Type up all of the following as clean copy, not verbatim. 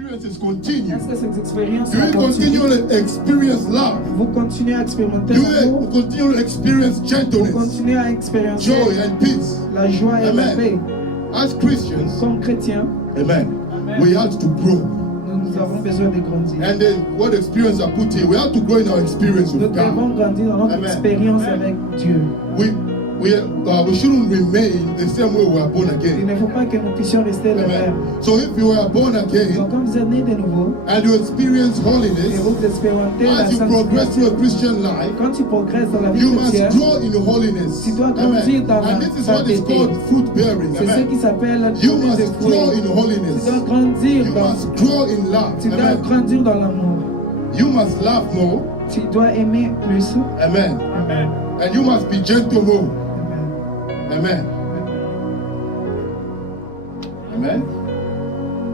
experiences continue? Est-ce que ces expériences Do you continue continuent? to experience love? Vous continuez à expérimenter Do l'amour? you continue to experience Vous gentleness, continuez à expérimenter joy, and peace? la joie et la paix? Amen. As Christians, Comme chrétiens, amen, we have to grow. nous avons besoin de grandir. And then what experience I put here, we have to grow in our experience Nous with devons God. grandir dans notre Amen. expérience avec Dieu. We shouldn't remain the same way we are born Il again. ne faut pas que nous puissions rester les mêmes. Amen. So if you are born Donc again quand vous êtes né de nouveau and you experience et holiness, vous expérimentez la as you progress sanctification, in your Christian life, quand tu progresses dans la vie you must chrétienne, grow in holiness. tu dois grandir dans la And this is what is sainteté. called fruit bearing. C'est ce Amen. qui s'appelle You donner must des grow fruits. in Tu holiness. dois grandir You dans, must grow in love. tu dois Amen. grandir dans l'amour. You must love more. Tu dois aimer plus. Amen. Amen. And you must be gentle more. Amen. Amen. Amen.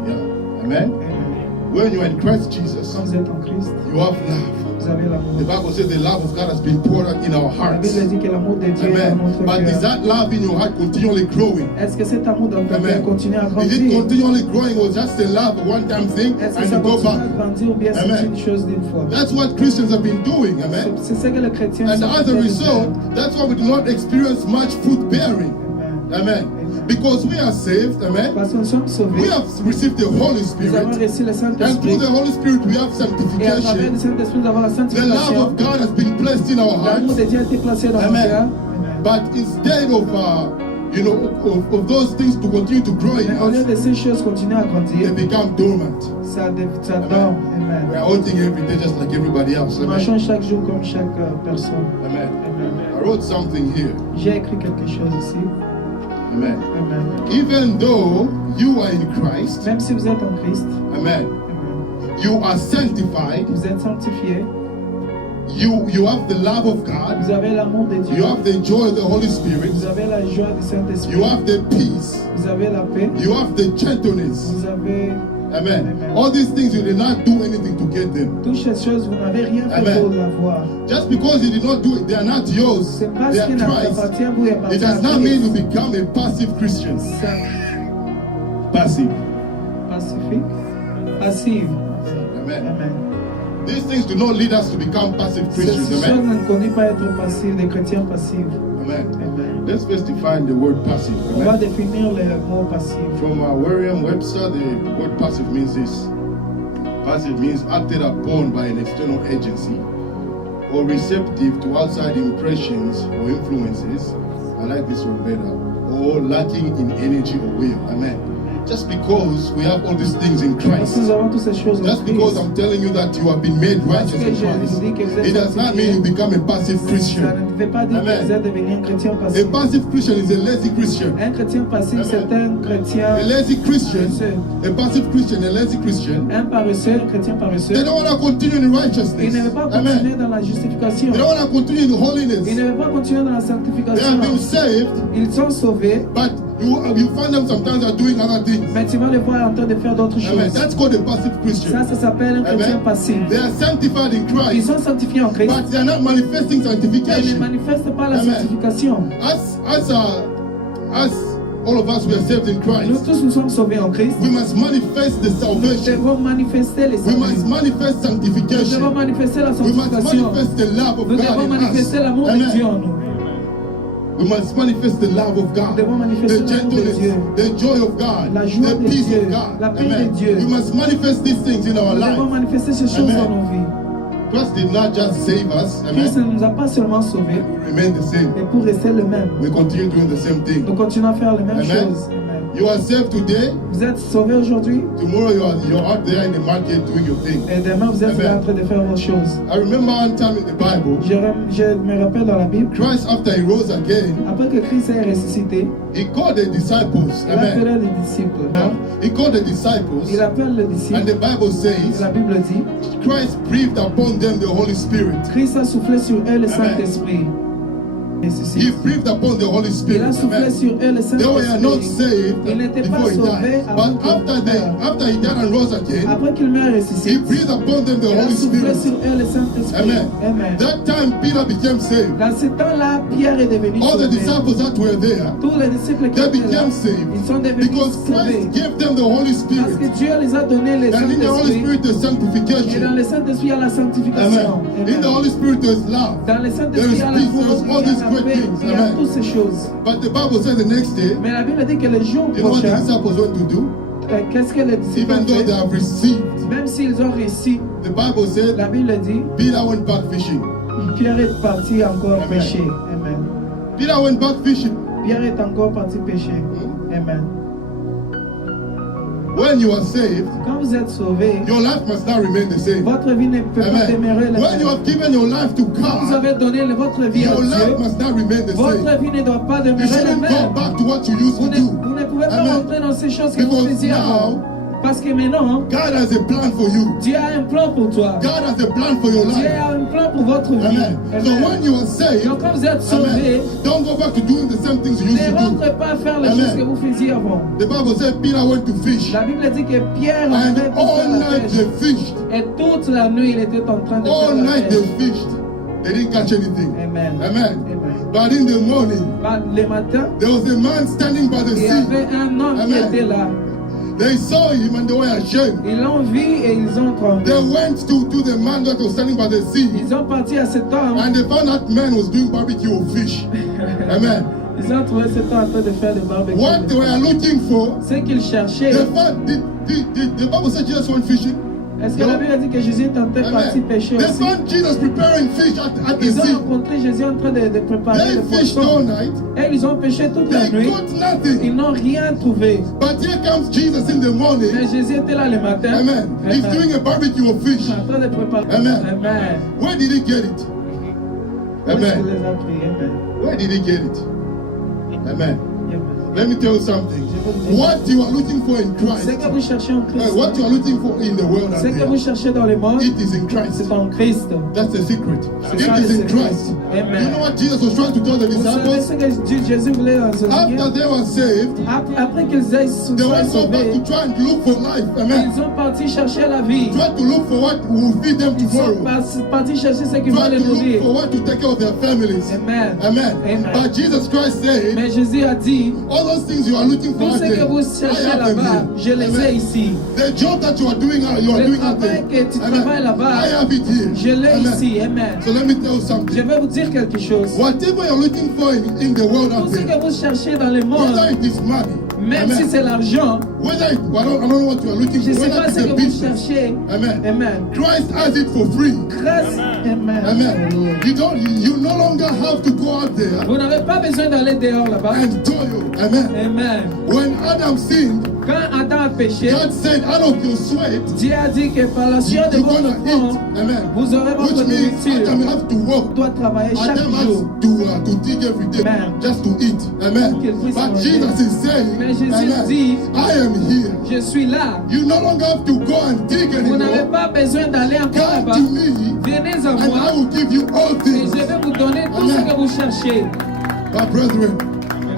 Yeah. Amen. Amen. When you are in Christ Jesus, Quand vous êtes en Christ, you have love. vous avez The l'amour. Bible says the love of God has been poured out in our La hearts. Bible dit que l'amour de Dieu est dans Amen. notre But is cœur. that love in your heart continually growing? Est-ce que cet amour dans ton cœur Amen. continue à Is it grandir? continually growing or just a love, a one-time thing, Est-ce que and ça you go continue à back? grandir ou bien c'est Amen. une chose d'une fois? That's what Christians have been doing. Amen. C'est ce que les chrétiens And sont en as train a de result, faire. that's why we do not experience much fruit bearing. Amen. Amen. Because we are saved. Amen. Parce que nous sommes sauvés, We have received the Holy nous avons Spirit. reçu le And Saint-Esprit. through the Holy Spirit, we have Et à travers le sanctification. Saint-Esprit, nous avons la The love sanctification. of God has been placed in our L'amour hearts. de Dieu a été placé dans nos Amen. cœurs. But instead of, of those things to continue to grow in Mais au lieu us, de ces choses continuer à they grandir, become dormant. ça Amen. dort. We Amen. are halting every day just like everybody else. Nous Amen. marchons chaque jour comme chaque personne. Amen. Amen. I wrote something here. J'ai écrit quelque chose ici. Amen. Amen. Even though you are in Christ, Même si vous êtes en Christ, amen, amen, you are sanctified, vous êtes sanctifiés, you have the love of God, vous avez l'amour de Dieu, you have the joy of the Holy Spirit, vous avez la joie du Saint-Esprit, you have the peace, vous avez la paix, you have the gentleness. vous avez Amen. Amen. All these things, you did not do anything to get them. toutes ces choses, vous n'avez rien fait Amen. pour l'avoir. Just because you did not do it, they are not yours. C'est parce They are qu'il Christ. appartient à vous et It appartient à does not mean you Christ. become a passive Christian. Ça- Passive. Pacifique, passive. Amen. Amen. These things do not lead us to become passive Ces Christians. choses Amen. ne connaissent pas être passifs, des chrétiens passifs. Amen. Amen. Let's first define the word passive. On va Amen. définir le mot passif. From Merriam-Webster, the word passive means this. Passive means acted upon by an external agency or receptive to outside impressions or influences. I like this one better. Or lacking in energy or will. Amen. Just because we have all these things in Parce que Christ, nous avons toutes ces choses en just because Christ. I'm telling you that you have been made righteous in Christ, it does not mean you become a passive Ça Christian. ne veut pas dire que Amen. vous êtes devenu un chrétien A passif. passive Christian is a lazy Christian. Un chrétien passif, Amen. c'est un chrétien A lazy Christian, paresseux. a passive Christian, a lazy Christian, Un paresseux, un chrétien paresseux. they don't want to continue in Il righteousness. ne veut pas Amen. continuer dans la justification. They don't want to continue in Il holiness. ne veut pas continuer dans la They sanctification. have been saved, Ils sont sauvés, but you find them sometimes are doing other things. mais tu vas les voir en train de faire d'autres Amen. choses. That's called a passive Christian. Ça s'appelle un chrétien Amen. passif. They are sanctified in Ils Christ, sont sanctifiés en Christ, but they are not manifesting mais ils ne sanctification. manifestent pas la Amen. sanctification. As all of us were saved in Nous Christ, tous, nous sommes sauvés en Christ. we must manifest the Nous salvation. devons manifester les We must saints. manifest Nous devons sanctification. manifester la We must sanctification. manifest the love of Nous God devons in us. manifester l'amour de Dieu en Amen. nous. We must manifest the love of God, Nous devons manifester the l'amour de gentleness, Dieu, the joy of God, la joie the de peace Dieu, of God. la paix Amen. de Dieu. We must manifest these things in our Nous devons life. manifester ces choses Amen. dans nos vies. Christ did not just save us, Christ ne amen. nous a pas seulement sauvés, We remain the same. mais pour rester le même. We continue doing the same thing. Nous continuons à faire les mêmes Amen. choses. Amen. You are saved today. Vous êtes sauvés aujourd'hui Tomorrow you're out there in the market doing your thing. et demain vous êtes Amen. là en train de faire vos choses. I remember one time in the Bible, Je me rappelle dans la Bible, Christ, after he rose again, après que Christ ait ressuscité, he called the disciples. il Amen. appelait les disciples. He called the disciples, Il appelle les and disciples. the Bible says, La Bible dit, Christ breathed upon them the Holy Spirit. Christ a soufflé sur eux le Saint-Esprit. ressuscite. He breathed upon the Holy Il Spirit. a soufflé Amen. sur eux le They were not Saint-Esprit. saved Ils n'étaient pas before he sauvés died. avant But qu'il after he died and rose again, Après qu'il meurt et he ressuscite, breathed upon them the il a Holy soufflé Spirit. sur eux le Saint-Esprit. Amen. Amen. That time Peter became saved. Dans ce temps-là, Pierre est devenu All the sauvé. disciples that were there, Tous les disciples qui they étaient là, became saved. ils sont devenus Because sauvés. Christ gave them the Holy Parce que Spirit. Dieu les a donné le And in the Holy Saint-Esprit. Spirit there's Et dans sanctification. le Saint-Esprit, il y a la sanctification. Amen. In the Holy Spirit there's love. Dans le There Saint-Esprit, il is y a la peace. There is paix, all il y a these la great paix, things. il y a Amen. toutes ces choses. But the Bible said the next day, Mais la Bible dit que le jour you know what the prochain, disciples went to do? qu'est-ce que les disciples Even ont though they fait? have received, Même s'ils ont réussi, the Bible said la Bible dit, Peter went back fishing. Pierre est parti encore Amen. pêcher. Amen. Peter went back fishing. Pierre est encore parti pêcher. Amen. When you are saved, Quand vous êtes sauvé, your life must not remain the same. votre vie ne peut pas Amen. demeurer la When you même. have given your life to Quand vous God, avez donné votre vie à your life Dieu, must not remain the same. votre vie ne doit pas You demeurer la shouldn't go même. back to what you used Vous to ne, do. vous ne pouvez pas Amen. rentrer dans ces choses que vous Because faisiez avant. now, Parce que maintenant, God has a plan for you. Dieu a un plan pour toi. God has a plan for your Dieu life. a un plan pour votre vie. Amen. So Amen. when you are saved, Donc quand vous êtes sauvé, amen, don't go back to doing the same things you used ne to do. rentrez pas à faire les Amen. choses que vous faisiez avant. The Bible said Peter went to fish. La Bible dit que Pierre And allait pour faire all la night pêche. they fished. Et toute la nuit, il était en train de All faire la night pêche. they fished. They didn't catch anything. Amen. Amen. Amen. But in the morning, Bah, le matin, there was a man standing by the il y sea. avait un homme qui Amen. était là. They saw him and they were ashamed. Ils l'ont vu et ils ont tremblé. They went to the man that was standing by the sea. Ils ont parti à cet homme. And they found that man was doing barbecue of fish. Amen. Ils ont trouvé cet homme en train de faire le barbecue. What they were looking for, Ce qu'ils cherchaient. they found, the Bible said Jesus went fishing. Est-ce que la Bible dit que Jésus est en train de partir Amen. pêcher They aussi? found Jesus preparing fish at the Ils ont sea. rencontré Jésus en train de préparer They le fished all poisson. night. Et ils ont pêché toute la They nuit. got nothing. Ils n'ont rien trouvé. But here comes Jesus in the morning. Mais Jésus était là le matin. Amen. He's Amen. doing a barbecue of fish. En train de préparer. Amen. Amen. Where did he get it? Où est-ce qu'il Amen. les a pris? Amen. Where did he get it? Amen. Amen. Let me tell you something. What you are looking for in Ce Christ, que vous cherchez en Christ, what you are looking for in the world ce out que vous there, cherchez dans le monde, it is in Christ. c'est en Christ. That's the secret. C'est ça It le is in secret. Christ. Amen. You know what Jesus was trying to tell the Vous savez disciples? ce que Jésus voulait enseigner? After they were saved, Après qu'ils aient they soient went go back sauvés, to try and look for life. Amen. ils ont parti chercher la vie. Try to look for what will feed them Ils sont tomorrow. partis chercher ce qui va Try les to look nourrir. for what to take care of their families. Amen. Amen. Amen. But Jesus Christ said, Mais Jésus a dit, all those things you are looking for tout out ce que there, vous I cherchez have them là-bas, here. je les ai Amen. ici. The job that you are doing out Le there, travail que tu Amen. travailles là-bas, I have it here. je l'ai Amen. ici. Amen. So let me tell you Je something. vais vous dire quelque chose. Whatever you're looking for in the world Tout out ce there, que vous cherchez dans le monde, whether it is money, même si Amen. c'est l'argent, Whether it, I don't know what you are looking je ne for, sais whether pas it's ce que a vous business. cherchez. Amen. Amen. Christ has it for free. Grâce. Amen. Amen. You no longer have to go out there Vous n'avez pas besoin d'aller dehors là-bas. and toil. Amen. Amen. When Adam sinned, Quand Adam a péché, God said, out of your sweat, Dieu a dit que par la sueur de you're votre gonna front, eat. Amen. vous aurez votre Which means nourriture. Adam have to work. Doit travailler chaque Adam jour. has to dig every day Amen. just to eat. Amen. Qu'il puisse But manger. Jesus is saying, Mais Jésus Amen, dit, I am here. Je suis là. You no longer have to go and dig Vous n'avez anymore. pas besoin d'aller encore Come là-bas. to me Venez à and moi I will give you all et things. je vais vous donner tout ce Amen. que vous cherchez. My brethren,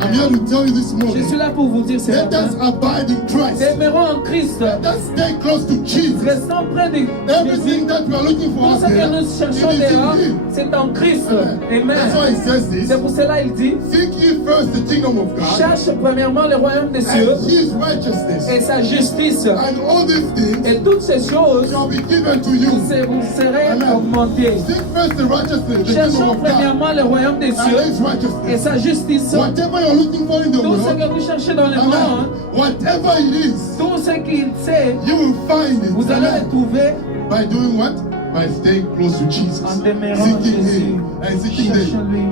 I'm here to tell you this Je suis morning. là pour vous dire ce Let matin. us abide in Christ. Demeurons en Christ. Let us stay close to Jesus. Restons près de Everything Jésus. that we are looking for Tout out ce que there, nous it cherchons is dehors, in Him. c'est en Christ. Amen. That's why Amen. He says this. C'est pour cela il dit, Seek ye first the kingdom of God cherche premièrement le royaume des cieux and His righteousness, et sa justice. and all these things Et toutes ces choses, shall be given to you. vous serez Amen. augmentés. Seek first the righteousness, the kingdom Cherchons of God, premièrement le royaume des and cieux His et righteousness. sa justice. Whatever you're looking for in the Tout ce world, que vous cherchez dans le monde, Amen, whatever it is, tout ce qu'il sait, you will find it. vous allez le Amen. trouver By doing what? By staying close to Jesus, en demeurant en seeking Jésus. Him, and seeking the Cherchons-lui.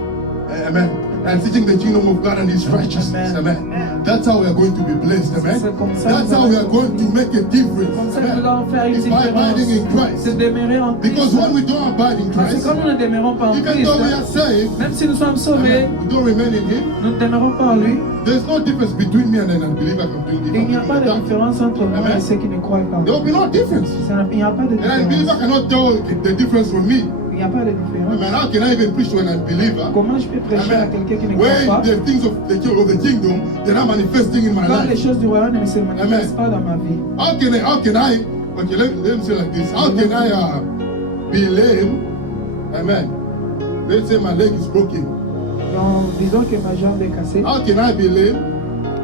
Amen. And seeking the kingdom of God and His righteousness. Amen. Amen. That's how we are going to be blessed. Amen. C'est comme ça That's que how we are going to make a difference. Comme ça, nous allons faire une It's by abiding in différence. Christ. C'est demeurer en Christ. Because when we don't abide in Parce que Christ, quand nous ne demeurons pas en even Christ, though we are saved, même si nous sommes sauvés, amen, we don't remain in Him. nous ne demeurons pas en lui. There's no difference between me and an unbeliever. Il n'y a pas de There différence entre moi Amen. et ceux qui ne croient pas. will be no difference. Il n'y a pas de An unbeliever différence. cannot tell the difference from me. Il n'y n'y a pas de différence. Amen. How can I even preach to an unbeliever? Comment je peux prêcher à quelqu'un qui ne croit When pas the things of the kingdom, they're not manifesting in my quand les life? choses du royaume ne se manifestent pas dans ma vie? How can I, okay, let me say like this. How can I be lame? Amen. Let's say my leg is broken. Donc, disons que ma jambe est cassée. How can I be lame?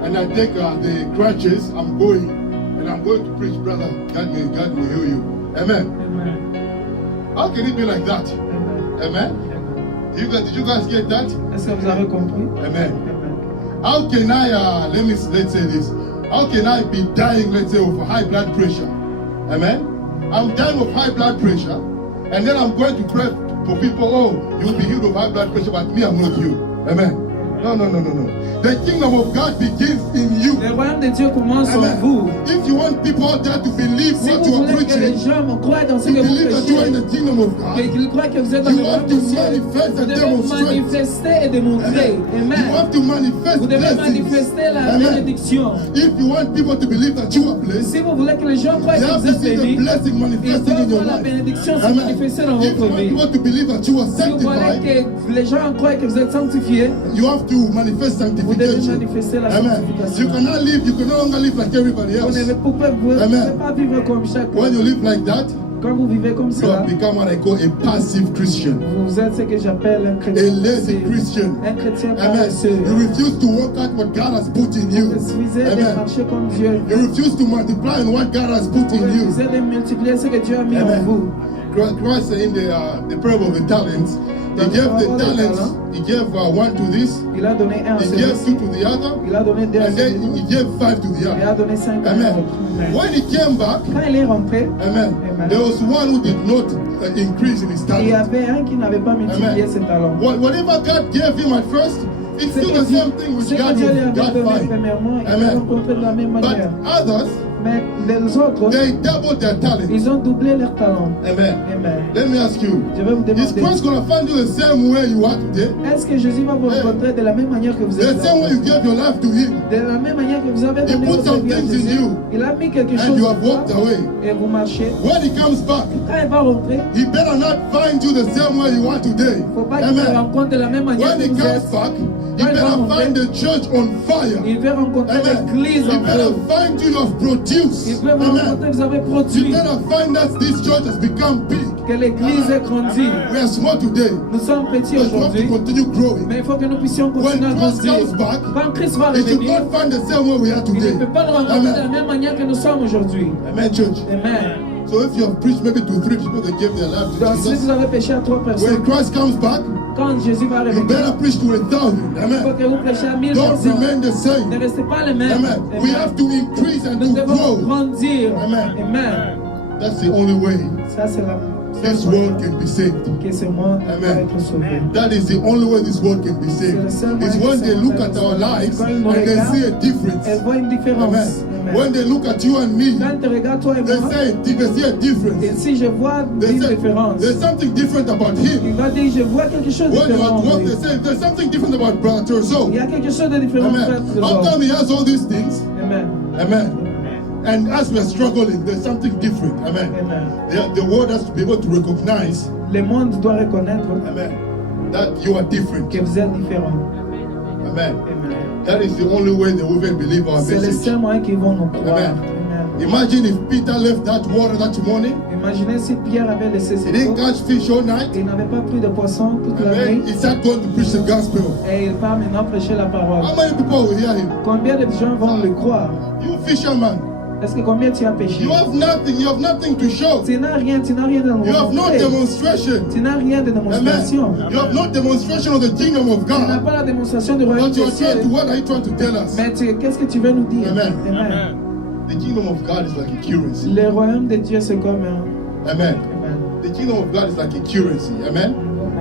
And I take the crutches, I'm going to preach, brother. God will heal you. Amen. Amen. How can it be like that? Amen. Amen. Did you guys get that? Est-ce que vous avez compris? Amen. Amen. How can I, let's say this. How can I be dying, let's say, of high blood pressure? Amen. I'm dying of high blood pressure, and then I'm going to pray for people, oh, you'll be healed of high blood pressure, but me, I'm not healed. Amen. No. The kingdom of God begins in you. Le royaume de Dieu commence en Amen. vous. If you want people out there to believe Si what vous you are voulez que les preaching, gens croient dans ce to que vous believe that you are in prêchez, the kingdom of God, qu'ils croient que vous êtes dans you le have royaume to de Dieu, manifest vous and devez demonstrate. manifester et démontrer. You Amen. have to manifest Vous devez blessings. manifester la Amen. bénédiction. If you want people to believe that you are blessed, Si vous voulez que les gens croient you que have vous to êtes see the bénis, blessing ils manifesting in doivent your voir la life. bénédiction se Amen. manifester dans If you votre want vie. people to believe that you are Si vous voulez sanctified, que les gens croient que vous êtes sanctifiés, you have to manifest vous devez sanctification. manifester la Amen. sanctification. You cannot live, you can no longer live like everybody Vous else. ne pouvez Amen. pas vivre comme chacun. When you live like that, Quand vous vivez comme you cela, have become what I call a passive Christian. vous êtes ce que j'appelle un A chrétien lazy passif. Christian. Un chrétien Amen. paresseux. You refuse to work out what God has put in Vous you. refusez de Amen. marcher comme Dieu. You refuse to multiply in what God has put Vous in you. refusez de multiplier ce que Dieu a mis en Amen. vous. Christ in the parable of the talents, he Dans gave le the parable des talents, talents, he gave one to this, Il a donné un à he gave celui-ci, two to the other, il a donné deux à and then celui-ci, he gave five to the il a other. donné 5 à Amen. l'autre. Amen. When he came back, Quand il est rentré, amen, Amen. there was one who did not increase in his il y talent. avait un qui n'avait pas multiplié Amen. ses talents. Whatever God gave him at first, it's Ce still que the same thing ce which que God Dieu lui will avait God donné find. premièrement, il l'a Amen. rencontré de la même But manière. others, Mais les autres, they doubled their talent. ils ont doublé leurs talents. Amen. Amen. Let me ask you, Je vais vous is demander, Christ going to find you the same way you are today? est-ce que Jésus va vous rencontrer de la même manière que vous The êtes same way you gave your life to him, de la même manière que vous avez He donné put votre some vie à things in Jésus, you, il a mis quelque and chose you en have walked toi away. et vous marchez. When he comes back, Quand il va rentrer, he better not find you the same way you are today. il ne faut pas qu'il te Amen. rencontre de la même manière When que he vous comes êtes. back, he Quand il va better rentrer, find the church on fire. il veut rencontrer Amen. l'église He en better feu. find you have produced. Il veut vous Amen. rencontrer, vous avez You produit, better find that this church has become big. que l'église ait grandi. We are small today, Nous sommes petits but we have to aujourd'hui, continue growing. mais il faut que nous puissions When continuer à Christ grandir. comes back, Quand Christ va he should revenir, not find the same way we are il ne today. peut pas nous rencontrer de la Amen. même manière que nous sommes aujourd'hui. Amen, church. Amen. So if you have preached maybe to 3 people that gave their life to Donc si Jesus, vous avez péché à 3 when personnes, Christ comes back, quand Jésus va you revenir, better preach to 1,000. il faut Amen. que vous prêchiez à 1000 Don't personnes. remain the same. Ne restez pas les mêmes. Amen. We have to increase and Nous to devons grow. grandir. Amen. Amen. That's the only way Ça, c'est la this world can be saved. que ce monde Amen. va être sauvé. That is the only way this world can be saved. It's when they look at our lives and they see a difference. Elle voit une différence. Amen. Amen. When they look at you and me, Quand tu regardes toi et they moi, see a difference. et si je vois They une say différence, there's something different about him. il va dire je vois quelque chose de When you're différent. at work, en lui. they say there's something different about Brother Terzo. Il y a quelque chose de différent. Amen. frère How Trésor. come he has all these things? Amen. Amen. And as we're struggling, there's something different. Amen. Amen. The world has to be able to recognize, Le monde doit reconnaître amen, that you are different. que vous êtes différent. Amen. Amen. That is the only way they will even believe our C'est le message. seul moyen qu'ils vont nous croire. Amen. Amen. Imagine if Peter left that water that morning, Imaginez si Pierre avait laissé he ses didn't eaux, catch fish all night, il n'avait pas pris de poisson toute la amen, nuit, he started going to preach the gospel. et il part maintenant prêcher la parole. How many people will hear him? Combien de gens vont le croire? You fisherman, Est-ce que combien tu as péché? you have nothing to show. Tu n'as rien à nous You have no montrer. demonstration. Tu n'as rien de démonstration. Amen. You have no demonstration of the kingdom of Tu n'as God. pas la démonstration du royaume But you des are trying cieux. to, what are you trying to tell us? Mais qu'est-ce que tu veux nous dire? Amen. Amen. The kingdom of God is like a currency. Le royaume de Dieu, c'est comme un... Amen. Amen. The kingdom of God is like a currency. Amen.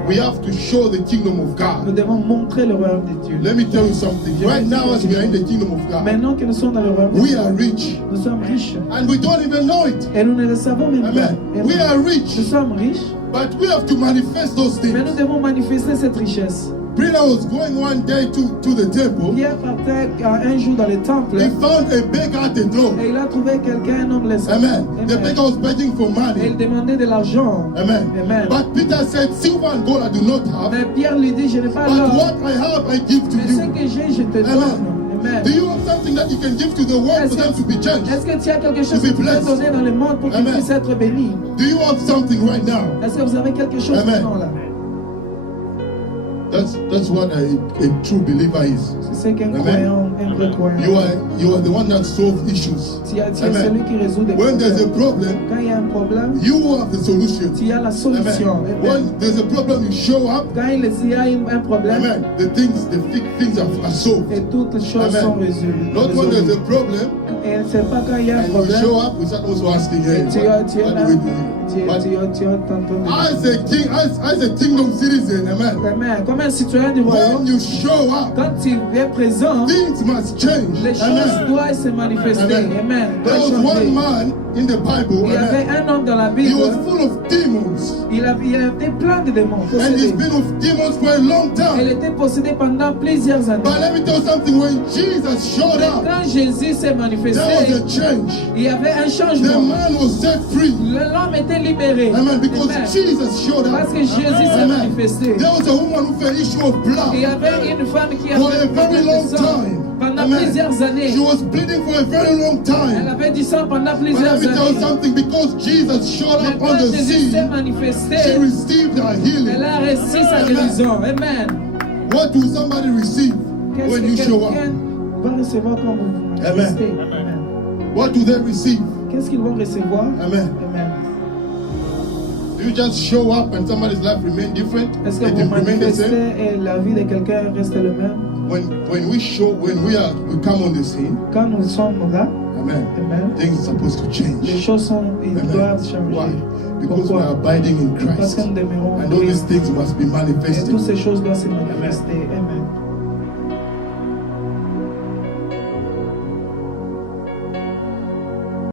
We have to show the kingdom of Nous God. devons montrer le royaume de Dieu. Let me tell you something. Right now, as we are in the kingdom of God, Maintenant que nous sommes dans le royaume de we Dieu, are rich. nous sommes riches. And we don't even know it. Et nous ne le savons même pas. Amen. Amen. We are Nous rich. sommes riches, But we have to manifest those mais nous things. devons manifester cette richesse. Peter was going one day to the temple. Pierre partait un jour dans le temple He found a beggar at the door. et il a trouvé quelqu'un, un homme laissé. Amen. The beggar was begging for Et il money. demandait de l'argent. Amen. Amen. But Peter said, silver and gold I do not have, Mais Pierre lui dit, je n'ai pas but l'or. what I have I give to Mais ce you. que j'ai, je te Amen. donne. Amen. Do you have something that you can give to the world for them to be changed? Est-ce que tu as quelque chose To be que tu peux blessed. donner dans le monde pour qu'ils Amen. puissent être bénis? Do you have something right now? Est-ce que vous avez quelque chose Amen. maintenant là? That's what a true believer is. C'est ce qu'un Amen. croyant, un vrai croyant. You are the one that solves issues. Tu es Amen. celui qui résout des When there's a problèmes. problem, Quand il y a un problème, you have the solution. tu as la solution. Amen. Amen. When there's a problem, you show up. Quand il y a un problème, Amen. The things are solved. et toutes les choses Amen. sont résolues. Not when there's a problem Et c'est pas quand il y a un and we problème, show up, we start also asking, hey, tu what as do we do? But as a kingdom citizen, amen. Amen. Comme un citoyen du royaume, When you show up, quand tu es présent, things must change. les choses Amen. doivent se manifester. Amen. Amen. There Doivent was one changer. man in the Bible, Il y avait amen. un homme dans la He Bible, was full of demons. il avait plein de démons And he's possédés. been with demons for a long Il time. était possédé pendant plusieurs années. But let me tell you something, when Jesus showed up, Quand Jésus s'est there was manifesté, a change. il y avait un The changement. man was set free. L'homme était libéré. Amen. Because Amen. Jesus showed up. Parce que Jésus s'est Amen. manifesté. There was a woman with an issue of blood. Il y avait une femme qui For a avait very du long sang time. pendant Amen. plusieurs années. She was bleeding for a very long Elle time. avait du sang pendant But let plusieurs me tell you années. something, because Jesus showed Mais up quand on the Jésus s'est scene, manifesté, she received her healing. elle a reçu sa Amen. guérison. Amen. What will somebody receive Qu'est-ce when que you show up? quelqu'un va recevoir quand vous vous manifestez? Amen. What do they receive? Qu'est-ce qu'ils vont recevoir? Amen. Amen. Do you just show up and somebody's life remain different? Est-ce que It vous will remain the manifestez same? et la vie de quelqu'un reste le même? When we come on the scene, Quand nous sommes là, amen, amen, things are supposed to les change. choses doivent Amen. Why? changer. Because we are Pourquoi? abiding in Parce Christ. que nous demeurons en And all these Christ. things must be Et manifested. toutes ces choses doivent se manifester. Amen.